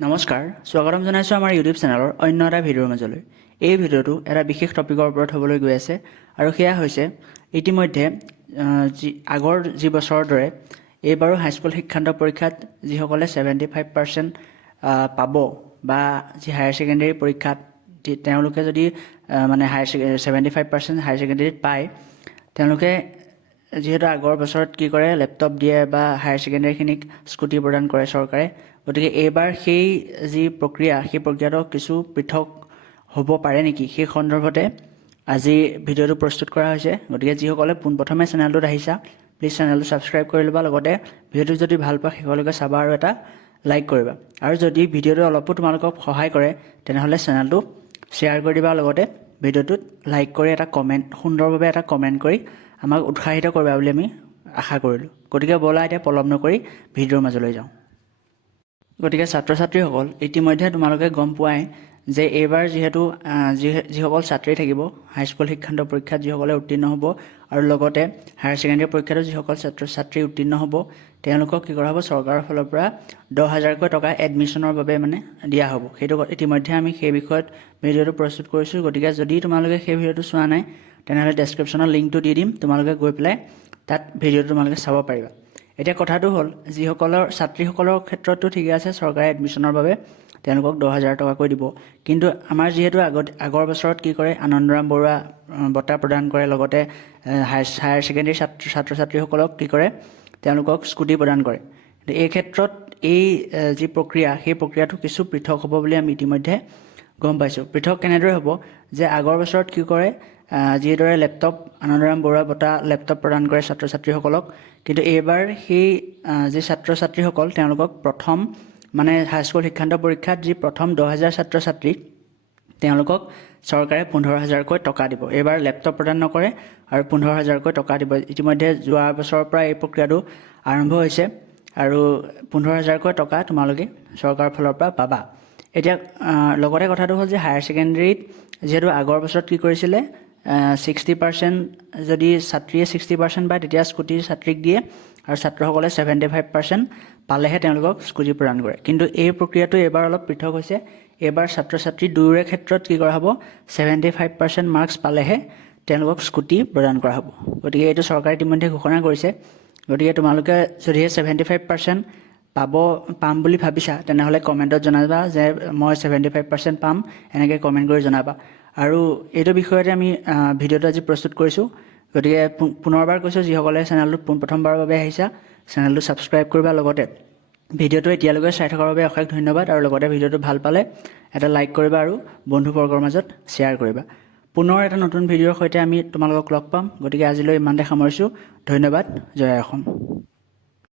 নমস্কাৰ, স্বাগতম জনাইছোঁ আমাৰ ইউটিউব চেনেলৰ অন্য এটা ভিডিঅ'ৰ মাজলৈ। এই ভিডিঅ'টো এটা বিশেষ টপিকৰ ওপৰত হ'বলৈ গৈ আছে আৰু সেয়া হৈছে, ইতিমধ্যে যি, আগৰ যি বছৰৰ দৰে এইবাৰো হাইস্কুল শিক্ষান্ত পৰীক্ষাত যিসকলে ছেভেণ্টি ফাইভ পাৰ্চেণ্ট পাব বা যি হায়াৰ ছেকেণ্ডেৰী পৰীক্ষাত তেওঁলোকে যদি মানে higher seventy five percent higher ছেকেণ্ডেৰীত পায়, তেওঁলোকে যিহেতু আগৰ বছৰত কি কৰে লেপটপ দিয়ে বা হায়াৰ ছেকেণ্ডেৰীখিনিক স্কুটি প্ৰদান কৰে চৰকাৰে গতিকে এইবাৰ সেই যি প্ৰক্ৰিয়া সেই প্ৰক্ৰিয়াটো কিছু পৃথক হ'ব পাৰে নেকি? সেই সন্দৰ্ভতে আজি ভিডিঅ'টো প্ৰস্তুত কৰা হৈছে। গতিকে যিসকলে পোনপ্ৰথমে চেনেলটোত আহিছা প্লিজ চেনেলটো ছাবস্ক্ৰাইব কৰি ল'বা লগতে ভিডিঅ'টো যদি ভাল পোৱা শেষলৈকে চাবা আৰু এটা লাইক কৰিবা। আৰু যদি ভিডিঅ'টো অলপো তোমালোকক সহায় কৰে তেনেহ'লে চেনেলটো শ্বেয়াৰ কৰি দিবা লগতে ভিডিঅ'টোত লাইক কৰি এটা কমেণ্ট সুন্দৰভাৱে এটা কমেণ্ট কৰি আমাক উৎসাহিত কৰিবা বুলি আমি আশা কৰিলোঁ। গতিকে ব'লা এতিয়া পলম নকৰি ভিডিঅ'ৰ মাজলৈ যাওঁ। গতিকে ছাত্ৰ ছাত্ৰীসকল ইতিমধ্যে তোমালোকে গম পোৱাই যে এইবাৰ যিহেতু যি যিসকল ছাত্ৰী থাকিব হাইস্কুল শিক্ষান্ত পৰীক্ষাত যিসকলে উত্তীৰ্ণ হ'ব আৰু লগতে হায়াৰ ছেকেণ্ডেৰী পৰীক্ষাতো যিসকল ছাত্ৰ ছাত্ৰী উত্তীৰ্ণ হ'ব তেওঁলোকক কি কৰা হ'ব চৰকাৰৰ ফালৰ পৰা দহ হাজাৰকৈ টকা এডমিশ্যনৰ বাবে মানে দিয়া হ'ব। সেইটো ইতিমধ্যে আমি সেই বিষয়ত ভিডিঅ'টো প্ৰস্তুত কৰিছোঁ। গতিকে যদি তোমালোকে সেই ভিডিঅ'টো চোৱা নাই তেনেহ'লে ডেছক্ৰিপশ্যনত লিংকটো দি দিম তোমালোকে গৈ পেলাই তাত ভিডিঅ'টো তোমালোকে চাব পাৰিবা। এতিয়া কথাটো হ'ল যিসকলৰ ছাত্ৰীসকলৰ ক্ষেত্ৰতো ঠিকে আছে চৰকাৰে এডমিশ্যনৰ বাবে তেওঁলোকক দহ হাজাৰ টকাকৈ দিব। কিন্তু আমাৰ যিহেতু আগত আগৰ বছৰত কি কৰে আনন্দৰাম বৰুৱা বঁটা প্ৰদান কৰে লগতে আহ, হায়াৰ ছেকেণ্ডেৰী ছাত্ৰ ছাত্ৰ ছাত্ৰীসকলক কি কৰে তেওঁলোকক স্কুটি প্ৰদান কৰে। এই ক্ষেত্ৰত এই যি প্ৰক্ৰিয়া সেই প্ৰক্ৰিয়াটো কিছু পৃথক হ'ব বুলি আমি ইতিমধ্যে গম পাইছোঁ। পৃথক কেনেদৰে হ'ব যে আগৰ বছৰত কি কৰে যিদৰে লেপটপ আনন্দৰাম বৰুৱা বঁটা লেপটপ প্ৰদান কৰে ছাত্ৰ ছাত্ৰীসকলক কিন্তু এইবাৰ সেই যি ছাত্ৰ ছাত্ৰীসকল তেওঁলোকক প্ৰথম মানে হাইস্কুল শিক্ষান্ত পৰীক্ষাত যি প্ৰথম দহ হাজাৰ ছাত্ৰ ছাত্ৰী তেওঁলোকক চৰকাৰে পোন্ধৰ হাজাৰকৈ টকা দিব। এইবাৰ লেপটপ প্ৰদান নকৰে আৰু পোন্ধৰ হাজাৰকৈ টকা দিব। ইতিমধ্যে যোৱা বছৰৰ পৰা এই প্ৰক্ৰিয়াটো আৰম্ভ হৈছে আৰু পোন্ধৰ হাজাৰকৈ টকা তোমালোকে চৰকাৰৰ ফালৰ পৰা পাবা। এতিয়া লগতে কথাটো হ'ল যে হায়াৰ ছেকেণ্ডেৰীত যিহেতু আগৰ বছৰত কি কৰিছিলে ছিক্সটি পাৰ্চেণ্ট যদি ছাত্ৰীয়ে ছিক্সটি পাৰ্চেণ্ট পায়, তেতিয়া স্কুটি ছাত্ৰীক দিয়ে আৰু ছাত্ৰসকলে ছেভেণ্টি ফাইভ পাৰ্চেণ্ট পালেহে তেওঁলোকক স্কুটি প্ৰদান কৰে। কিন্তু এই প্ৰক্ৰিয়াটো এইবাৰ অলপ পৃথক হৈছে। এইবাৰ ছাত্ৰ ছাত্ৰী দুয়োৰে ক্ষেত্ৰত কি কৰা হ'ব? ছেভেণ্টি ফাইভ পাৰ্চেণ্ট মাৰ্কছ পালেহে তেওঁলোকক স্কুটি প্ৰদান কৰা হ'ব। গতিকে এইটো চৰকাৰে ইতিমধ্যে ঘোষণা কৰিছে। গতিকে তোমালোকে যদিহে ছেভেণ্টি ফাইভ পাৰ্চেণ্ট পাব, পাম বুলি ভাবিছা, তেনেহ'লে কমেণ্টত জনাবা যে মই ছেভেণ্টি ফাইভ পাৰ্চেণ্ট পাম, এনেকৈ কমেণ্ট কৰি জনাবা। আৰু এইটো বিষয়তে আমি ভিডিঅ'টো আজি প্ৰস্তুত কৰিছোঁ। গতিকে পুনৰবাৰ কৈছোঁ, যিসকলে চেনেলটোত পোনপ্ৰথমবাৰৰ বাবে আহিছা, চেনেলটো ছাবস্ক্ৰাইব কৰিবা লগতে। ভিডিঅ'টো এতিয়ালৈকে চাই থকাৰ বাবে অশেষ ধন্যবাদ আৰু লগতে ভিডিঅ'টো ভালো পালে এটা লাইক কৰিবা আৰু বন্ধুবৰ্গৰ মাজত শ্বেয়াৰ কৰিবা। পুনৰ এটা নতুন ভিডিঅ'ৰ সৈতে আমি তোমালোকক লগ পাম। গতিকে আজিলৈ ইমানতে সামৰিছোঁ ধন্যবাদ, জয় অসম।